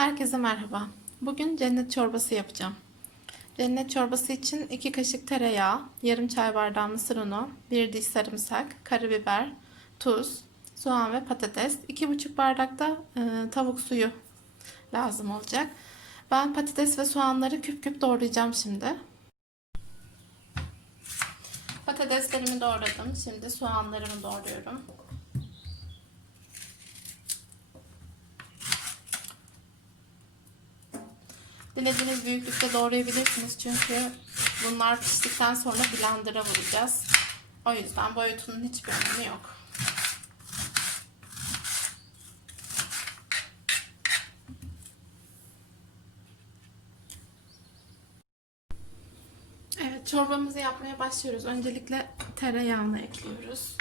Herkese merhaba. Bugün cennet çorbası yapacağım. Cennet çorbası için 2 kaşık tereyağı, yarım çay bardağı mısır unu, 1 diş sarımsak, karabiber, tuz, soğan ve patates, 2,5 bardak da e, tavuk suyu lazım olacak. Ben patates ve soğanları küp küp doğrayacağım şimdi. Patateslerimi doğradım. Şimdi soğanlarımı doğruyorum. Dilediğiniz büyüklükte doğrayabilirsiniz çünkü bunlar piştikten sonra blender'a vuracağız. O yüzden boyutunun hiçbir önemi yok. Evet çorbamızı yapmaya başlıyoruz. Öncelikle tereyağını ekliyoruz.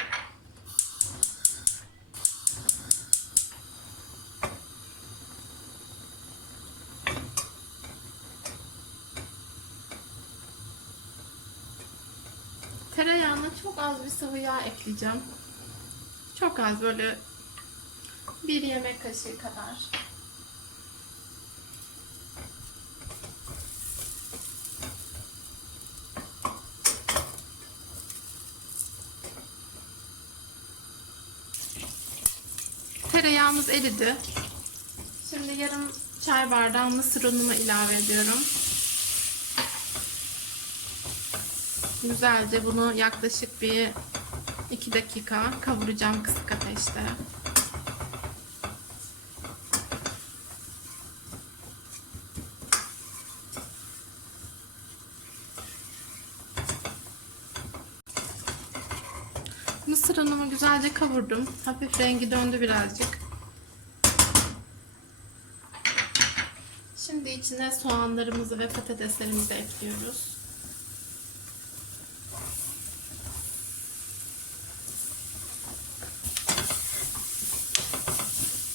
Tereyağına çok az bir sıvı yağ ekleyeceğim. Çok az böyle bir yemek kaşığı kadar. Tereyağımız eridi. Şimdi yarım çay bardağı mısır unumu ilave ediyorum. Güzelce bunu yaklaşık bir 2 dakika kavuracağım kısık ateşte. Mısır unumu güzelce kavurdum. Hafif rengi döndü birazcık. Şimdi içine soğanlarımızı ve patateslerimizi ekliyoruz.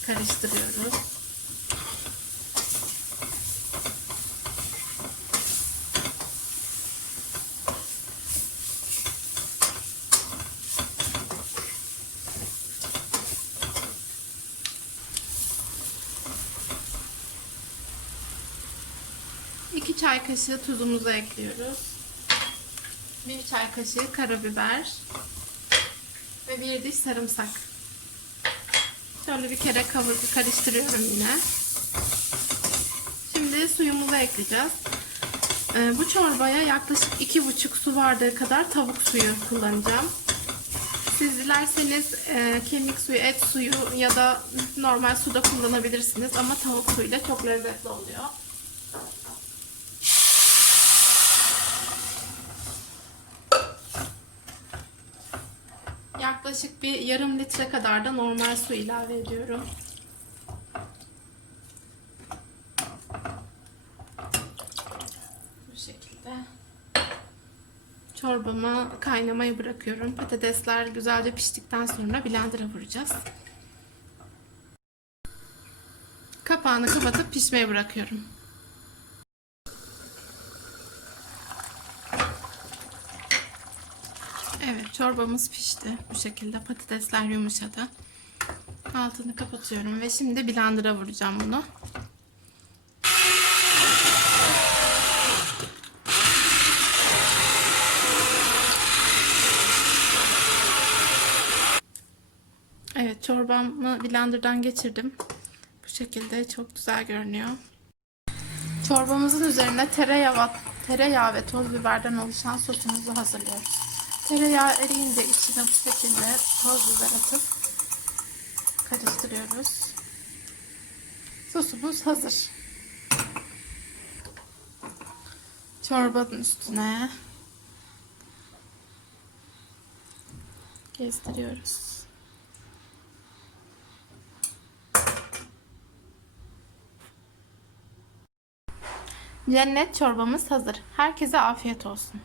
Karıştırıyoruz. İki çay kaşığı tuzumuzu ekliyoruz. Bir çay kaşığı karabiber ve bir diş sarımsak. Şöyle bir kere kavur, karıştırıyorum yine. Şimdi suyumuzu ekleyeceğiz. Ee, bu çorbaya yaklaşık iki buçuk su bardağı kadar tavuk suyu kullanacağım. Siz dilerseniz e, kemik suyu, et suyu ya da normal suda kullanabilirsiniz ama tavuk suyuyla çok lezzetli oluyor. Yaklaşık bir yarım litre kadar da normal su ilave ediyorum. Bu şekilde. Çorbamı kaynamayı bırakıyorum. Patatesler güzelce piştikten sonra blender'a vuracağız. Kapağını kapatıp pişmeye bırakıyorum. Evet çorbamız pişti. Bu şekilde patatesler yumuşadı. Altını kapatıyorum ve şimdi blender'a vuracağım bunu. Evet çorbamı blender'dan geçirdim. Bu şekilde çok güzel görünüyor. Çorbamızın üzerine tereyağı, tereyağı ve toz biberden oluşan sosumuzu hazırlıyoruz. Tereyağı eriyince içine bu şekilde toz biber atıp karıştırıyoruz. Sosumuz hazır. Çorbanın üstüne gezdiriyoruz. Cennet çorbamız hazır. Herkese afiyet olsun.